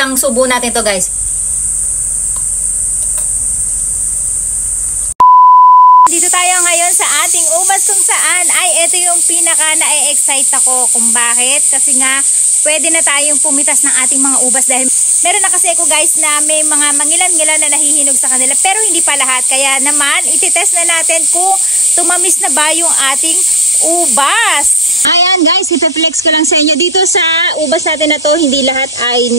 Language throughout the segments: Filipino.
Isang subo natin to guys. Dito tayo ngayon sa ating ubas kung saan ay ito yung pinaka na-excite ako kung bakit. Kasi nga pwede na tayong pumitas ng ating mga ubas dahil meron na kasi ako guys na may mga mangilan-ngilan na nahihinog sa kanila pero hindi pa lahat. Kaya naman ititest na natin kung tumamis na ba yung ating ubas. Ayan guys, ipeflex ko lang sa inyo. Dito sa ubas natin na to, hindi lahat ay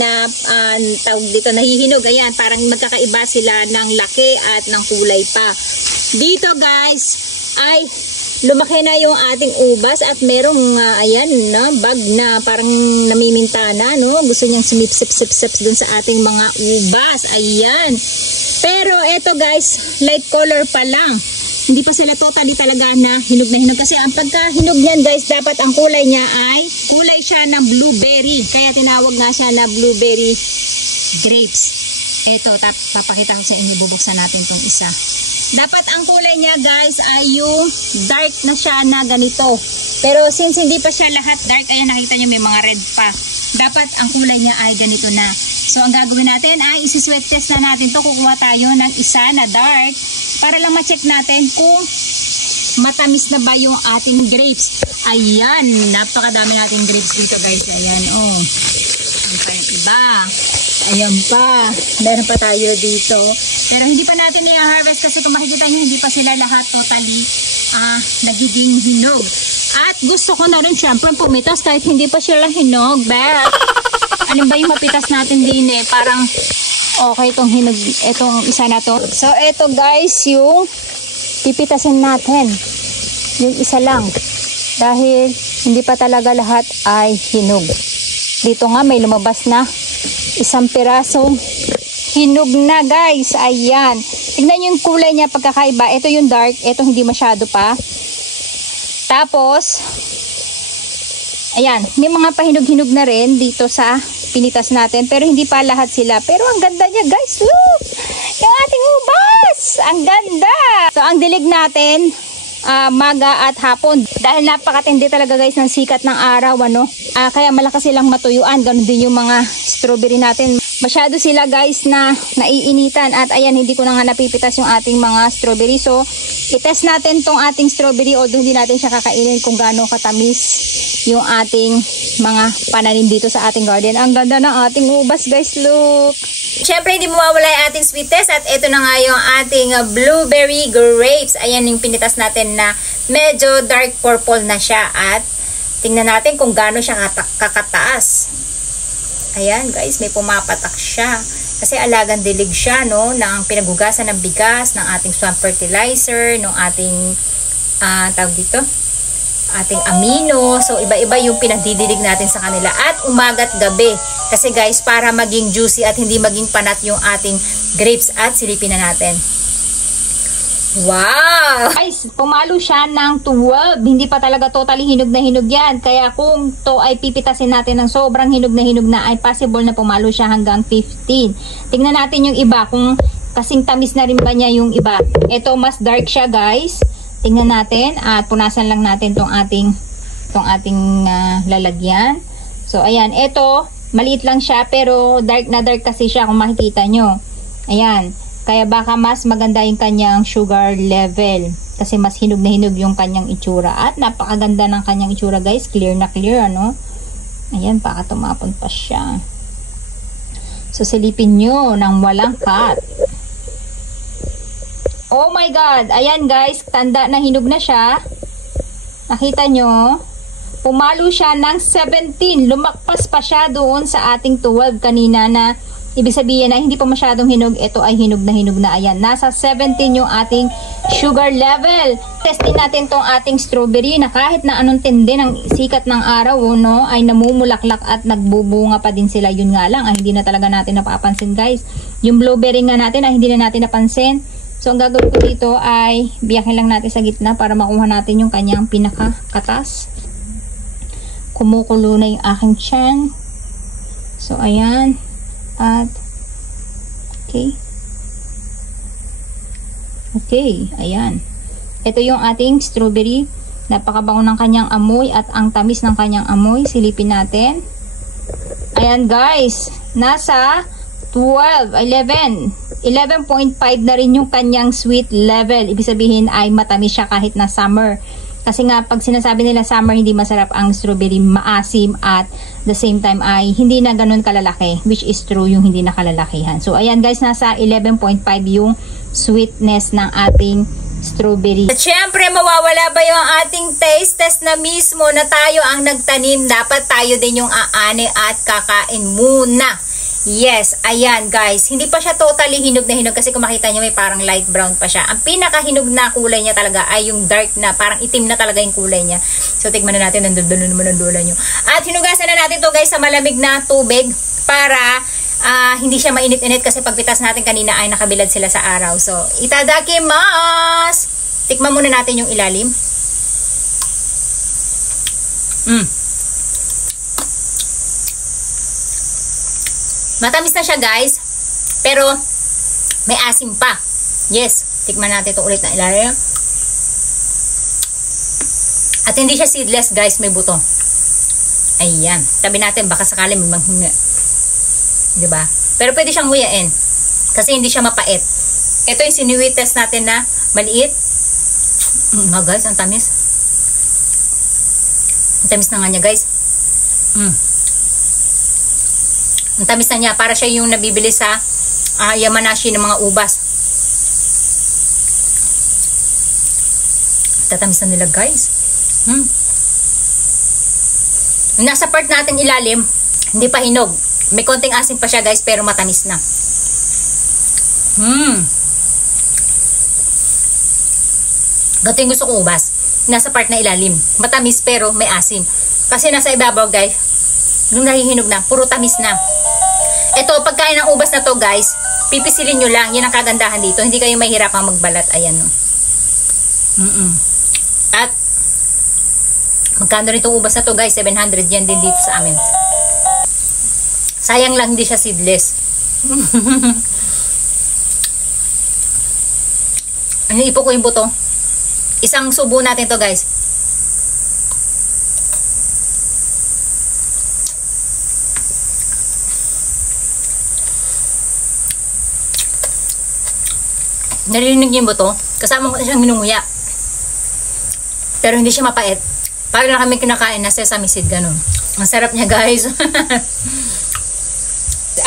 tawag dito nahihinog. Ayan, parang magkakaiba sila ng laki at ng kulay pa. Dito guys, ay lumaki na yung ating ubas at merong ayan na bag na parang namimintana, no? Gusto niyang sumipsip-sip-sip dun sa ating mga ubas. Ayan. Pero eto guys, light color pa lang. Hindi pa sila totally talaga na hinog. Kasi ang pagka-hinog niyan guys, dapat ang kulay niya ay kulay siya ng blueberry. Kaya tinawag nga siya na blueberry grapes. Ito, papakita ko sa inyo, bubuksan natin itong isa. Dapat ang kulay niya guys ay yung dark na siya na ganito. Pero since hindi pa siya lahat dark, ayan nakita niyo may mga red pa. Dapat ang kulay niya ay ganito na. So ang gagawin natin ay isi-sweat test na natin to. Kukuha tayo ng isa na dark para lang ma-check natin kung matamis na ba yung ating grapes. Ayan, napakadami nating grapes dito guys. Ayan, oh. Ayan pa yung iba. Ayan pa. Meron pa tayo dito. Pero hindi pa natin i-harvest kasi kung makikita nyo, hindi pa sila lahat totally nagiging hinog. At gusto ko na rin syempre pumitas kahit hindi pa sila hinog. But, ano ba yung mapitas natin din eh? Parang okay itong hinog, itong isa na to. So, ito guys, yung pipitasin natin. Yung isa lang. Dahil hindi pa talaga lahat ay hinog. Dito nga may lumabas na isang pirasong hinog na guys. Ayan. Tignan yung kulay niya pagkakaiba. Ito yung dark. Ito hindi masyado pa. Tapos, ayan. May mga pahinog-hinog na rin dito sa pinitas natin. Pero hindi pa lahat sila. Pero ang ganda niya guys. Look! Yung ating ubas! Ang ganda! So, ang dilig natin, maga at hapon. Dahil napakatindi talaga guys ng sikat ng araw, ano? Kaya malakas silang matuyuan. Ganon din yung mga strawberry natin. Masyado sila guys na naiinitan at ayan, hindi ko na nga napipitas yung ating mga strawberry. So, itest natin tong ating strawberry although hindi natin siya kakainin kung gaano katamis yung ating mga pananim dito sa ating garden. Ang ganda ng ating ubas guys, look! Siyempre, hindi mawawala yung ating sweet test at ito na nga yung ating blueberry grapes. Ayan yung pinitas natin na medyo dark purple na siya at tingnan natin kung gaano siya kakataas. Ayan guys, may pumapatak siya. Kasi alagang dilig siya, no? Ng pinaghugasan ng bigas, ng ating swamp fertilizer, ng ating, tawag dito, ating amino. So, iba-iba yung pinagdidilig natin sa kanila. At umaga't gabi. Kasi guys, para maging juicy at hindi maging panat yung ating grapes. At silipin na natin. Wow! Guys, pumalo siya ng 12. Hindi pa talaga totally hinog na hinog yan. Kaya kung to ay pipitasin natin ng sobrang hinog na ay possible na pumalo siya hanggang 15. Tingnan natin yung iba kung kasing tamis na rin ba niya yung iba. Ito mas dark siya guys. Tingnan natin at punasan lang natin tong ating lalagyan. So ayan, ito maliit lang siya pero dark na dark kasi siya kung makikita nyo. Ayan. Kaya baka mas maganda yung kanyang sugar level. Kasi mas hinog na hinog yung kanyang itsura. At napakaganda ng kanyang itsura guys. Clear na clear, ano? Ayan, baka tumapon pa siya. So, silipin nyo ng walang cut. Oh my God! Ayan guys, tanda na hinog na siya. Nakita nyo? Pumalo siya ng 17. Lumakpas pa siya doon sa ating 12 kanina na ibig sabihin na hindi pa masyadong hinog, ito ay hinog na. Ayan, nasa 17 yung ating sugar level. Testin natin tong ating strawberry na kahit na anong tindi ng sikat ng araw, no, ay namumulaklak at nagbubunga pa din sila. Yun nga lang, ay hindi na talaga natin napapansin guys. Yung blueberry nga natin ay hindi na natin napansin. So, ang gagawin ko dito ay biyakin lang natin sa gitna para makuha natin yung kanyang pinakakatas. Kumukulo na yung aking tiyan. So, ayan. At okay, ayan. Ito yung ating strawberry. Napakabango ng kanyang amoy at ang tamis ng kanyang amoy. Silipin natin. Ayan guys, nasa 12, 11. 11.5 na rin yung kanyang sweet level. Ibig sabihin ay matamis siya kahit na summer. Kasi nga, pag sinasabi nila summer, hindi masarap ang strawberry, maasim at the same time ay hindi na ganun kalalaki, which is true yung hindi na kalalakihan. So, ayan guys, nasa 11.5 yung sweetness ng ating strawberry. At syempre, mawawala ba yung ating taste test na mismo na tayo ang nagtanim? Dapat tayo din yung aani at kakain muna. Yes, ayan guys. Hindi pa siya totally hinog na hinog kasi kung makita nyo may parang light brown pa siya. Ang pinaka-hinog na kulay niya talaga ay yung dark na, parang itim na talaga yung kulay niya. So, tignan na natin, nandun naman ang dula nyo. At hinugasan na natin to guys sa malamig na tubig para hindi siya mainit-init kasi pagpitas natin kanina ay nakabilad sila sa araw. So, itadakimasu! Tikman muna natin yung ilalim. Matamis na siya guys, pero may asim pa. Yes, tikman natin ito ulit na ilalim. At hindi siya seedless guys, may buto. Ayan, tabi natin baka sakali may manghinga. Diba? Pero pwede siyang nguyain kasi hindi siya mapait. Ito yung sinuwi test natin na maliit. Nga guys, ang tamis. Ang tamis na nga niya guys. Ang tamis na niya. Para siya yung nabibili sa Yamanashi ng mga ubas. Tatamis na nila guys. Nasa part natin ilalim, hindi pa hinog. May konting asin pa siya guys, pero matamis na. Gato yung gusto kong ubas. Nasa part na ilalim. Matamis pero may asim. Kasi nasa ibabaw guys, nung nahihinog na, puro tamis na. Ito, pagkain ng ubas na to guys, pipisilin nyo lang. Yan ang kagandahan dito. Hindi kayo mahirapang magbalat. Ayan no. At magkano rin itong ubas na to guys? 700 yan din dito sa amin. Sayang lang hindi siya seedless. Iniipo ko yung buto. Isang subo natin to guys. Narinig niyo yung buto? Kasama ko na siyang minunguya. Pero hindi siya mapait. Para na kami kinakain na sesame seed, ganun. Ang sarap niya guys.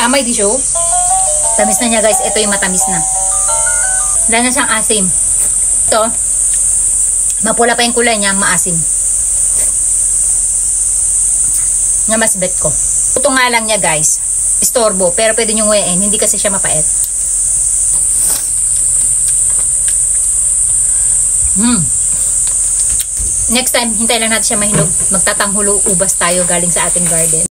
Amay di show. Tamis na niya guys. Ito yung matamis na. Wala na siyang asim. Ito, mapula pa yung kulay niya, maasim. Nga mas bet ko. Ito nga lang niya guys. Istorbo. Pero pwede nyo nguyain. Hindi kasi siya mapait. Next time, hintayin lang natin siya mahinog. Magtatanghulo ubas tayo galing sa ating garden.